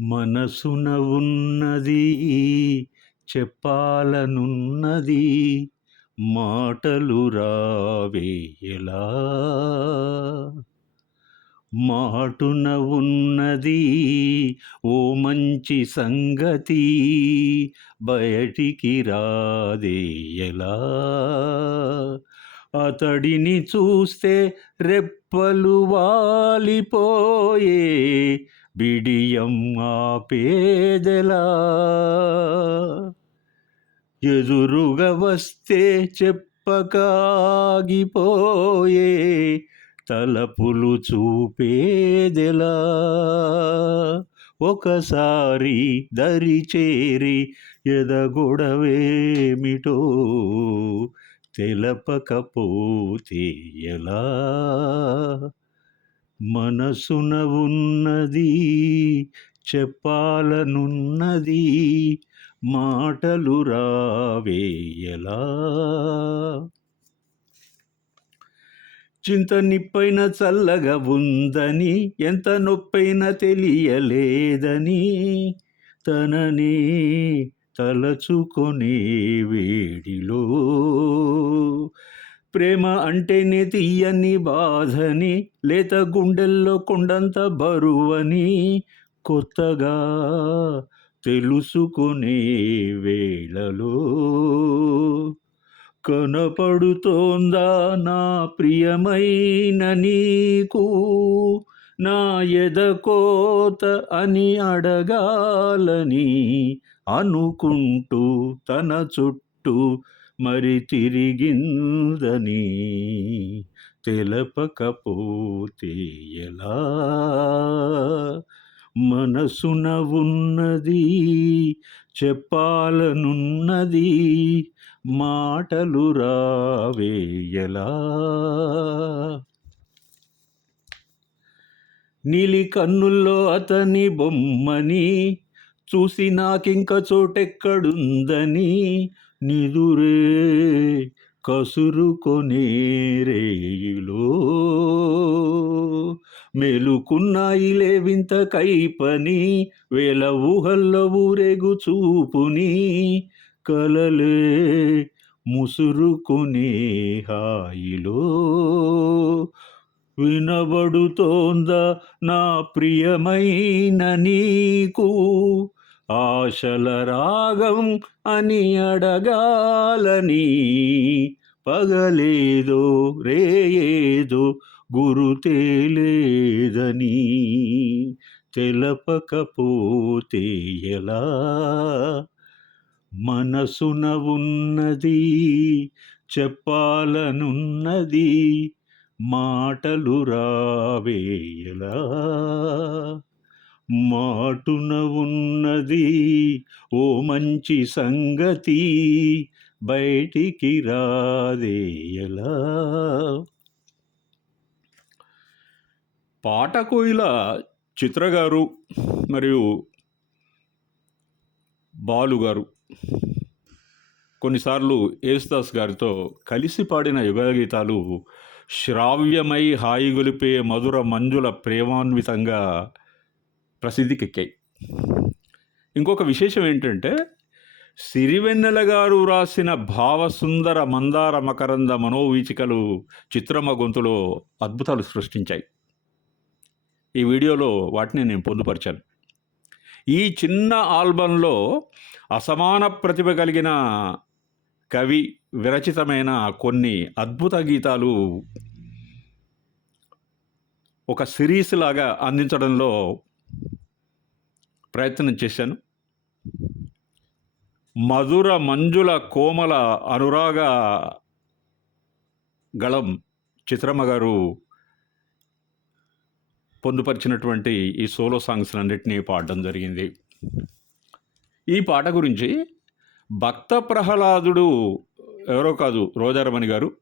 మనసున ఉన్నది చెప్పాలనున్నది మాటలు రావేయలా. మాటున ఉన్నది ఓ మంచి సంగతి బయటికి రాదేయలా. అతడిని చూస్తే రెప్పలు వాలిపోయే బిడియం ఆపేదెలా. ఎదురుగా వస్తే చెప్పకాగిపోయే తలపులు చూపేదెలా. ఒకసారి దరి చేరి ఎదగొడవేమిటో తెలపకపోతే ఎలా. మనసున ఉన్నది చెప్పాలనున్నది మాటలు రావేయలా. చింత నిప్పైన చల్లగా ఉందని ఎంత నొప్పైన తెలియలేదని తనని తలచుకొనే వేడిలో ప్రేమ అంటేనే తీయని బాధని లేత గుండెల్లో కొండంత బరువని కొత్తగా తెలుసుకునే వేళలో కనపడుతోందా నా ప్రియమైన నీకు నా ఎదకోత అని అడగాలని అనుకుంటూ తన చుట్టూ మరి తిరిగిందని తెలపకపోతే ఎలా. మనసున ఉన్నది చెప్పాలనున్నది మాటలు రావేయలా. నీలి కన్నుల్లో అతని బొమ్మని చూసి నాకింక చోటెక్కడుందని నిదురే కసురుకొనే రేయిలో మేలుకున్నాయిలే వింత కైపని వేల ఊహల్లో ఊరేగు చూపుని కలలే ముసురుకునే హాయిలో వినబడుతోందా నా ప్రియమైన నీకు ఆశల రాగం అని అడగాలని పగలేదో రేయేదో గురుతే లేదని తెలపకపోతే ఎలా. మనసున ఉన్నది చెప్పాలనున్నది మాటలు రావేయలా. మాటున ఉన్నది ఓ మంచి సంగతి బయటికి రాదేయలా. పాటకోయిల చిత్ర గారు మరియు బాలు గారు కొన్నిసార్లు యేసుదాస్ గారితో కలిసి పాడిన యుగగీతాలు శ్రావ్యమై హాయిగొలిపే మధుర మంజుల ప్రేమాన్వితంగా ప్రసిద్ధికెక్కాయి. ఇంకొక విశేషం ఏంటంటే సిరివెన్నెల గారు రాసిన భావసుందర మందార మకరంద మనోవీచికలు చిత్రమ్మ గొంతులో అద్భుతాలు సృష్టించాయి. ఈ వీడియోలో వాటిని నేను పొందుపరిచాను. ఈ చిన్న ఆల్బంలో అసమాన ప్రతిభ కలిగిన కవి విరచితమైన కొన్ని అద్భుత గీతాలు ఒక సిరీస్ లాగా అందించడంలో ప్రయత్నం చేశాను. మధుర మంజుల కోమల అనురాగ గళం చిత్రమ్మ గారు పొందుపరిచినటువంటి ఈ సోలో సాంగ్స్ అన్నిటినీ పాడడం జరిగింది. ఈ పాట గురించి భక్త ప్రహ్లాదుడు ఎవరో కాదు, రోజారమణి గారు,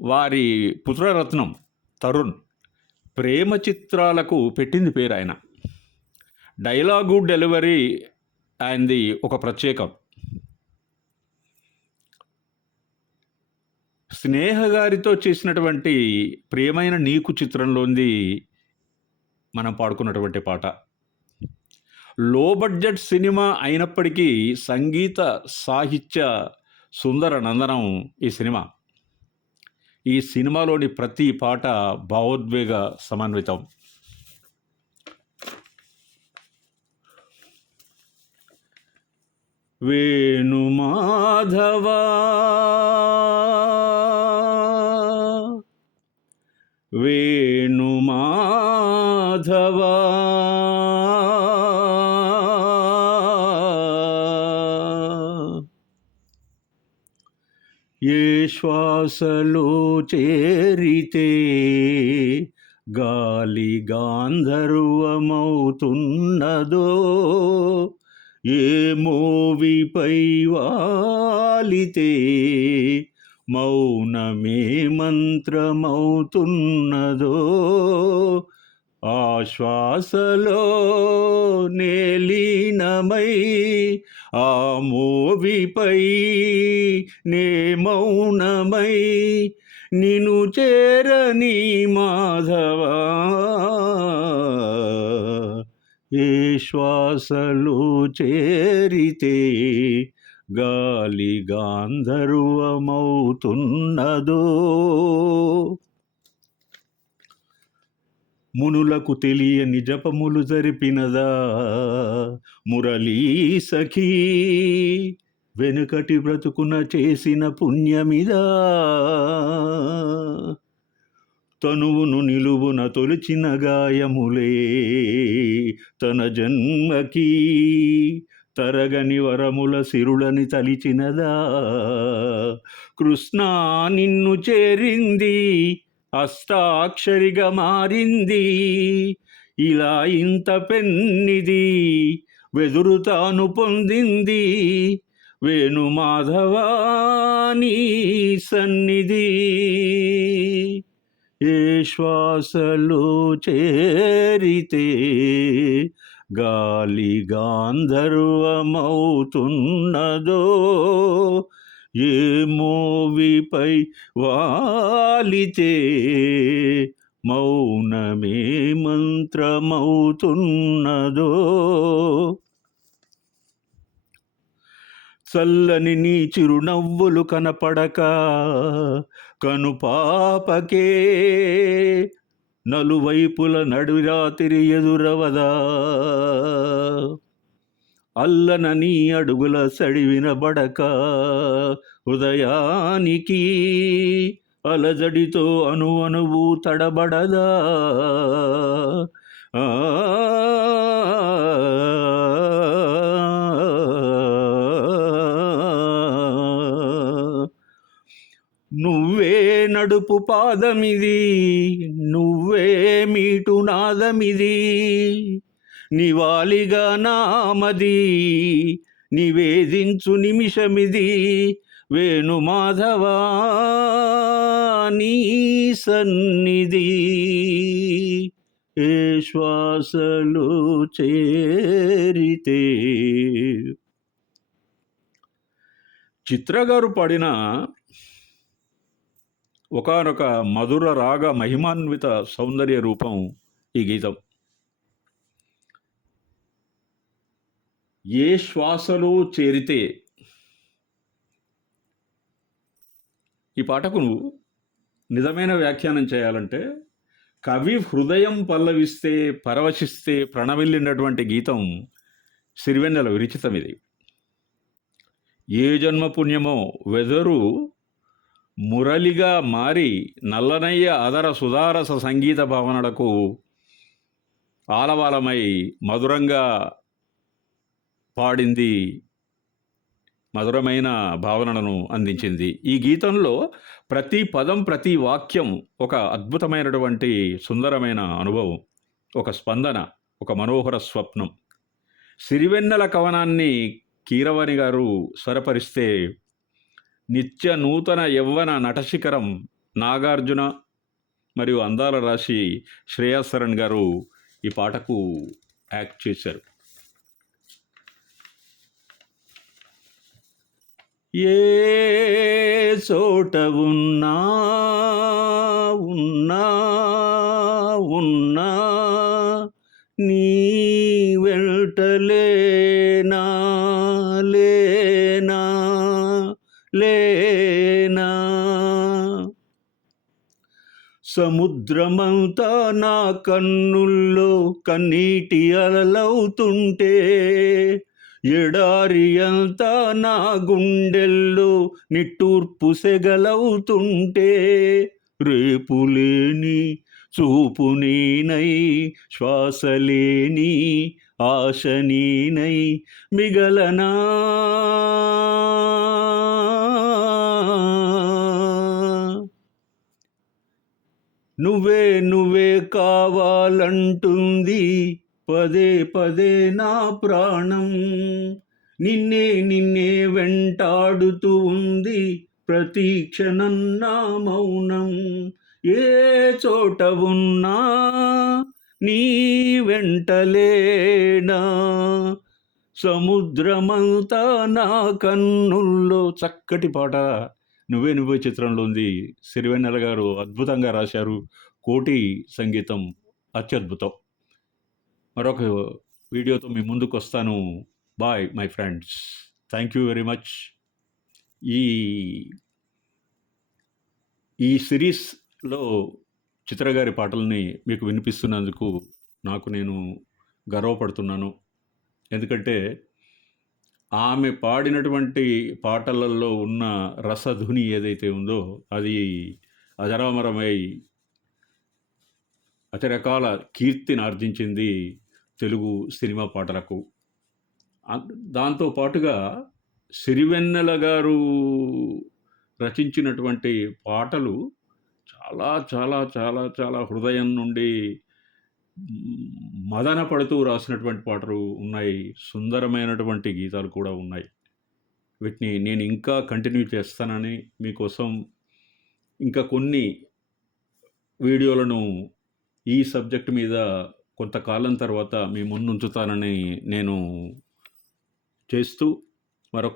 వారి పుత్రరత్నం తరుణ్ ప్రేమ చిత్రాలకు పెట్టింది పేరు. ఆయన డైలాగు డెలివరీ ఆయనది ఒక ప్రత్యేకం. స్నేహ గారితో చేసినటువంటి ప్రియమైన నీకు చిత్రంలోంది మనం పాడుకున్నటువంటి పాట. లో బడ్జెట్ సినిమా అయినప్పటికీ సంగీత సాహిత్య సుందర నందనం ఈ సినిమా. ఈ సినిమాలోని ప్రతి పాట భావోద్వేగ సమన్వితం. వేణుమాధవా వేణుమాధవా ఏ శ్వాసలో చేరితే గాలి గాంధర్వమవుతున్నదో, ఏ మోవిపై వాలితే మౌనమే మంత్రమవుతున్నదో, ఆ శ్వాసలో నేలీనమై ఆ మోవిపై నే మౌనమై నిను చేరని మాధవా, ఏ శ్వాసలో చేరితే గాలి గాంధర్వమవుతున్నదో. మునులకు తెలియని జపములు జరిపినదా మురళీ సఖీ, వెనుకటి బ్రతుకున చేసిన పుణ్యమిదా, తనువును నిలువున తొలిచిన గాయములే తన జన్మకి, తరగని వరముల సిరులని తలిచినదా, కృష్ణా నిన్ను చేరింది అష్టాక్షరిగా మారింది, ఇలా ఇంత పెన్నిది వెదురు తాను పొందింది, వేణుమాధవా నీ సన్నిధి, ఏ శ్వాసలో చేరితే గాలి గాంధర్వమవుతున్నదో, ఏ మోవిపై వాలితే మౌనమే మంత్రమవుతున్నదో. చల్లని నీ చిరునవ్వులు కనపడక కనుపాపకే, నలువైపుల నడురాతిరి ఎదురవదా, అల్లన నీ అడుగుల సడి వినబడక హృదయానికి అలజడితో అణువు తడబడదా, నువ్వే నడుపు పాదమిది, నువ్వే మీటు నాదమిది, నివాలిగా నామది నివేదించు నిమిషమిది, వేణుమాధవా నీ సన్నిధి, ఏ శ్వాసలో చేరితే. చిత్రగారు పాడిన ఒకానొక మధుర రాగ మహిమాన్విత సౌందర్య రూపం ఈ గీతం. ఏ శ్వాసలో చేరితే, ఈ పాటకు నిజమైన వ్యాఖ్యానం చేయాలంటే కవి హృదయం పల్లవిస్తే పరవశిస్తే ప్రణమిల్లినటువంటి గీతం సిరివెన్నెల విరచితం ఇది. ఏ జన్మ పుణ్యమో వెదరు మురళిగా మారి నల్లనయ్య అదర సుధారస సంగీత భావనలకు ఆలవాలమై మధురంగా పాడింది, మధురమైన భావనలను అందించింది. ఈ గీతంలో ప్రతి పదం ప్రతి వాక్యం ఒక అద్భుతమైనటువంటి సుందరమైన అనుభవం, ఒక స్పందన, ఒక మనోహర స్వప్నం. సిరివెన్నెల కవనాన్ని కీరవాణి గారు స్వరపరిస్తే నిత్య నూతన యవ్వన నటశిఖరం నాగార్జున మరియు అందాల రాశి శ్రేయస్ శరణ్ గారు ఈ పాటకు యాక్ట్ చేశారు. ఏ చోట ఉన్నా ఉన్నా ఉన్నా నీ వెంటలేనా లేనా లేనా సముద్రమంతా నా కన్నుల్లో కన్నీటి అలలవుతుంటే, ఎడారి అంతా నా గుండెల్లో నిట్టూర్పు సెగలవుతుంటే, రేపులేని చూపు నేనై, శ్వాసలేని ఆశ నేనై మిగలనా. నువ్వే నువ్వే కావాలంటుంది పదే పదే నా ప్రాణం, నిన్నే నిన్నే వెంటాడుతూ ఉంది ప్రతి క్షణం నా మౌనం. ఏ చోట ఉన్నా నీ వెంటలేనా, సముద్రమంతా నా కన్నుల్లో. చక్కటి పాట నువ్వే నువ్వే చిత్రంలో ఉంది. సిరివెన్నెల గారు అద్భుతంగా రాశారు. కోటి సంగీతం అత్యద్భుతం. మరొక వీడియోతో మీ ముందుకు వస్తాను. Bye my friends. Thank you very much. ఈ ఈ సిరీస్లో చిత్రగారి పాటల్ని మీకు వినిపిస్తున్నందుకు నేను గర్వపడుతున్నాను. ఎందుకంటే ఆమె పాడినటువంటి పాటలలో ఉన్న రసధుని ఏదైతే ఉందో అది అజరామరమై అతి రకాల కీర్తిని ఆర్జించింది తెలుగు సినిమా పాటలకు. దాంతో పాటుగా సిరివెన్నెల గారు రచించినటువంటి పాటలు చాలా చాలా చాలా చాలా హృదయం నుండి మదన పడుతూ రాసినటువంటి పాటలు ఉన్నాయి. సుందరమైనటువంటి గీతాలు కూడా ఉన్నాయి. వీటిని నేను ఇంకా కంటిన్యూ చేస్తానని, మీకోసం ఇంకా కొన్ని వీడియోలను ఈ సబ్జెక్ట్ మీద కొంతకాలం తర్వాత మీ ముందుంచుతానని నేను చేస్తూ మరొక